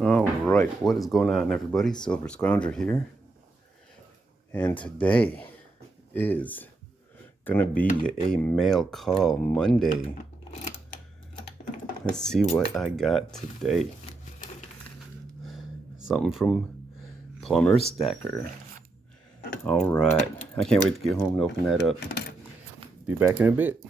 All right, what is going on, everybody? Silver Scrounger here, and today is gonna be a mail call Monday. Let's see what I got today. Something from Plumber Stacker. All right, I can't wait to get home and open that up. Be back in a bit.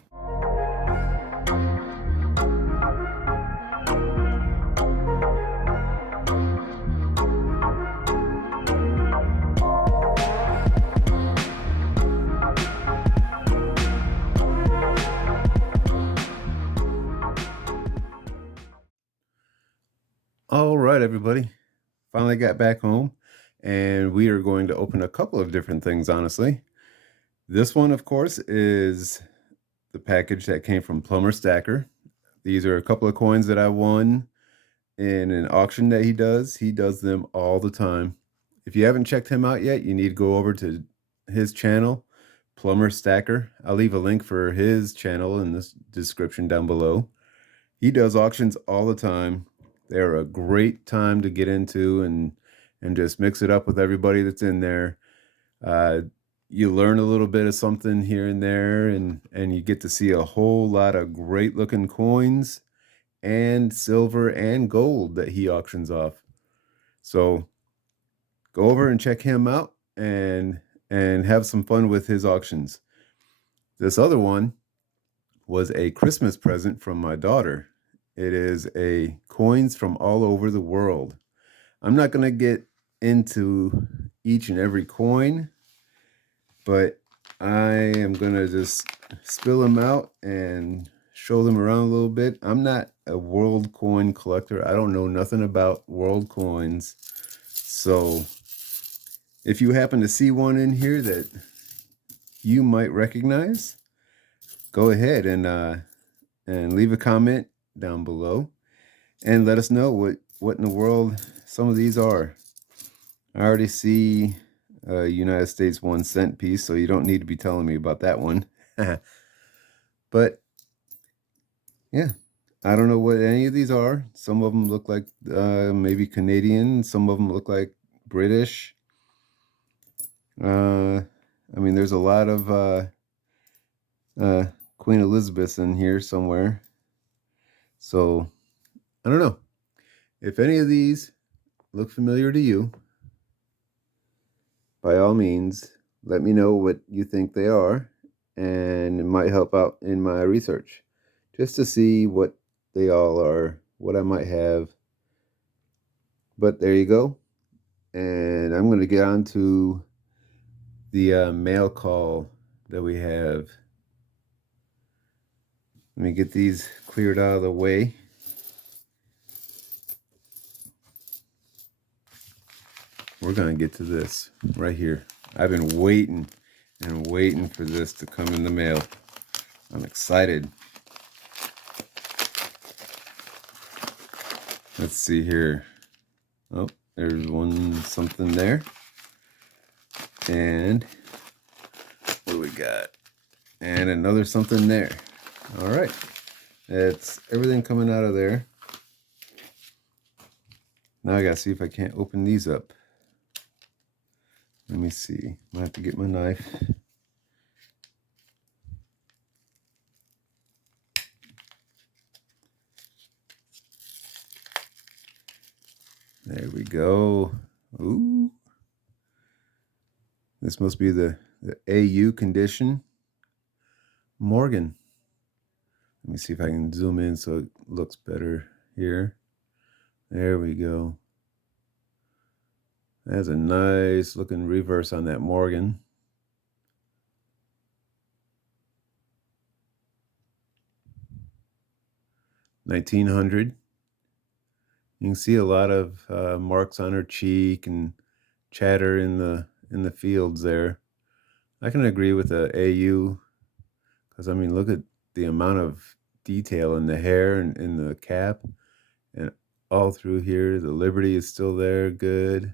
All right, everybody. Finally got back home, and we are going to open a couple of different things, honestly. This one, of course, is the package that came from Plumber Stacker. These are a couple of coins that I won in an auction that he does. He does them all the time. If you haven't checked him out yet, you need to go over to his channel, Plumber Stacker. I'll leave a link for his channel in the description down below. He does auctions all the time. They're a great time to get into and just mix it up with everybody that's in there. You learn a little bit of something here and there, and you get to see a whole lot of great looking coins and silver and gold that he auctions off. So go over and check him out and have some fun with his auctions. This other one was a Christmas present from my daughter. It is a coins from all over the world. I'm not going to get into each and every coin, but I am going to just spill them out and show them around a little bit. I'm not a world coin collector. I don't know nothing about world coins. So if you happen to see one in here that you might recognize, go ahead and leave a comment down below and let us know what in the world some of these are. I already see a United States 1 cent piece, so you don't need to be telling me about that one. But yeah, I don't know what any of these are. Some of them look like maybe Canadian. Some of them look like British. I mean, there's a lot of Queen Elizabeth in here somewhere. So I don't know. If any of these look familiar to you, by all means, let me know what you think they are, and it might help out in my research just to see what they all are, what I might have. But there you go. And I'm going to get on to the mail call that we have. Let me get these cleared out of the way. We're going to get to this right here. I've been waiting and waiting for this to come in the mail. I'm excited. Let's see here. Oh, there's something there. And what do we got? And another something there. All right. It's everything coming out of there. Now I gotta see if I can't open these up. Let me see. I have to get my knife. There we go. Ooh. This must be the AU condition. Morgan. Let me see if I can zoom in so it looks better here. There we go. That's a nice looking reverse on that Morgan. $1900. You can see a lot of marks on her cheek and chatter in the fields there. I can agree with the AU, because I mean, look at the amount of detail in the hair and in the cap and all through here. The Liberty is still there, good.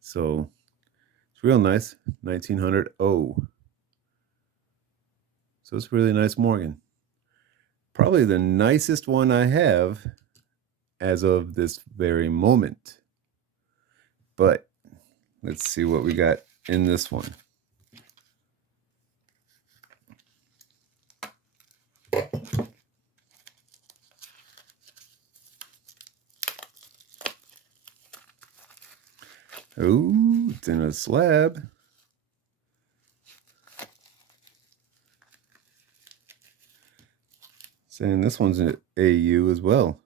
So it's real nice. 1900. Oh, so it's really nice Morgan. Probably the nicest one I have as of this very moment. But let's see what we got in this one. Ooh, it's in a slab. Saying this one's an AU as well.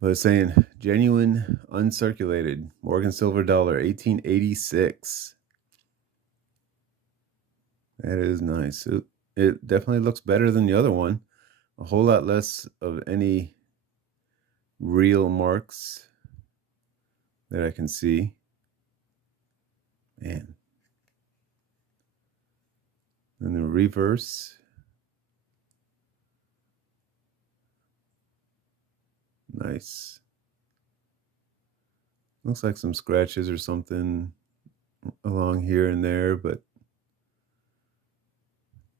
But it's saying genuine uncirculated Morgan silver dollar 1886. That is nice. It definitely looks better than the other one. A whole lot less of any real marks that I can see. Man. And the reverse. Nice. Looks like some scratches or something along here and there, but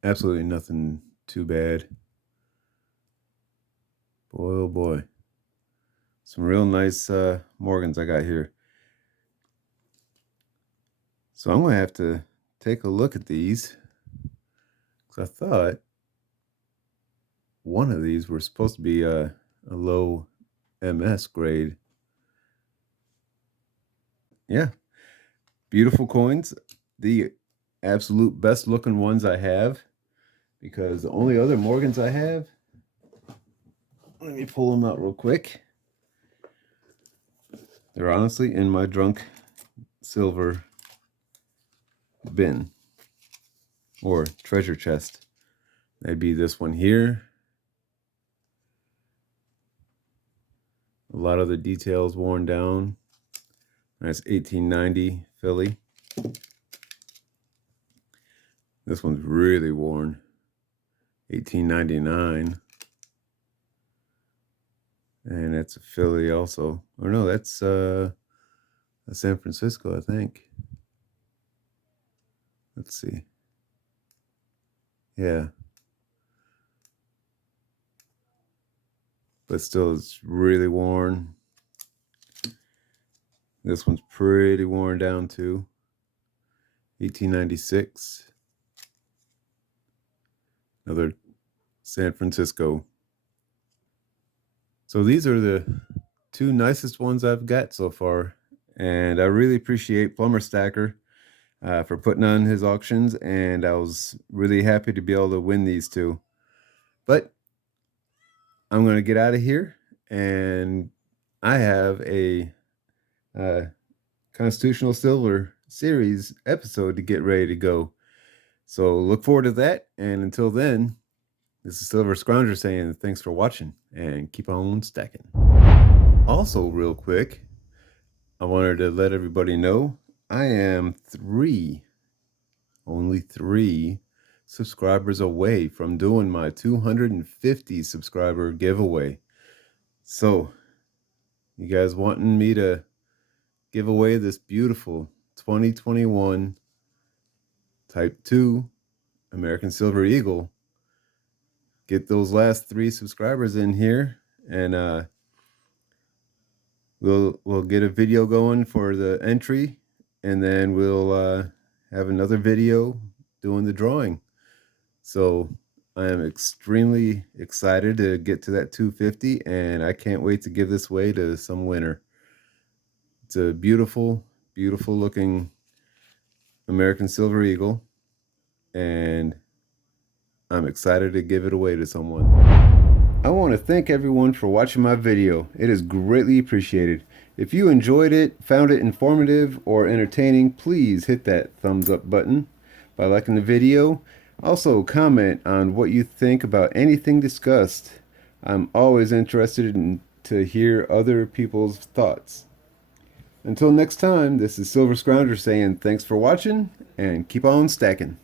absolutely nothing too bad. Boy, oh boy. Some real nice Morgans I got here. So I'm going to have to take a look at these. Because I thought one of these were supposed to be a low MS grade. Yeah. Beautiful coins. The absolute best looking ones I have. Because the only other Morgans I have, let me pull them out real quick. They're honestly in my drunk silver bin or treasure chest. That'd be this one here. A lot of the details worn down. That's 1890 Philly. This one's really worn. 1899. And that's a Philly also. Or no, that's a San Francisco, I think. Let's see. Yeah. But still, it's really worn. This one's pretty worn down too. 1896. Another San Francisco. So these are the two nicest ones I've got so far. And I really appreciate Plumber Stacker for putting on his auctions. And I was really happy to be able to win these two. But I'm going to get out of here. And I have a Constitutional Silver series episode to get ready to go. So look forward to that. And until then, this is Silver Scrounger saying thanks for watching and keep on stacking. Also, real quick, I wanted to let everybody know I am only three subscribers away from doing my 250 subscriber giveaway. So, you guys wanting me to give away this beautiful 2021 Type 2 American Silver Eagle, get those last 3 subscribers in here, and we'll get a video going for the entry, and then we'll have another video doing the drawing. So I am extremely excited to get to that 250, and I can't wait to give this away to some winner. It's a beautiful, beautiful looking American Silver Eagle, and I'm excited to give it away to someone. I want to thank everyone for watching my video. It is greatly appreciated. If you enjoyed it, found it informative or entertaining, please hit that thumbs up button by liking the video. Also, comment on what you think about anything discussed. I'm always interested to hear other people's thoughts. Until next time, this is Silver Scrounger saying thanks for watching and keep on stacking.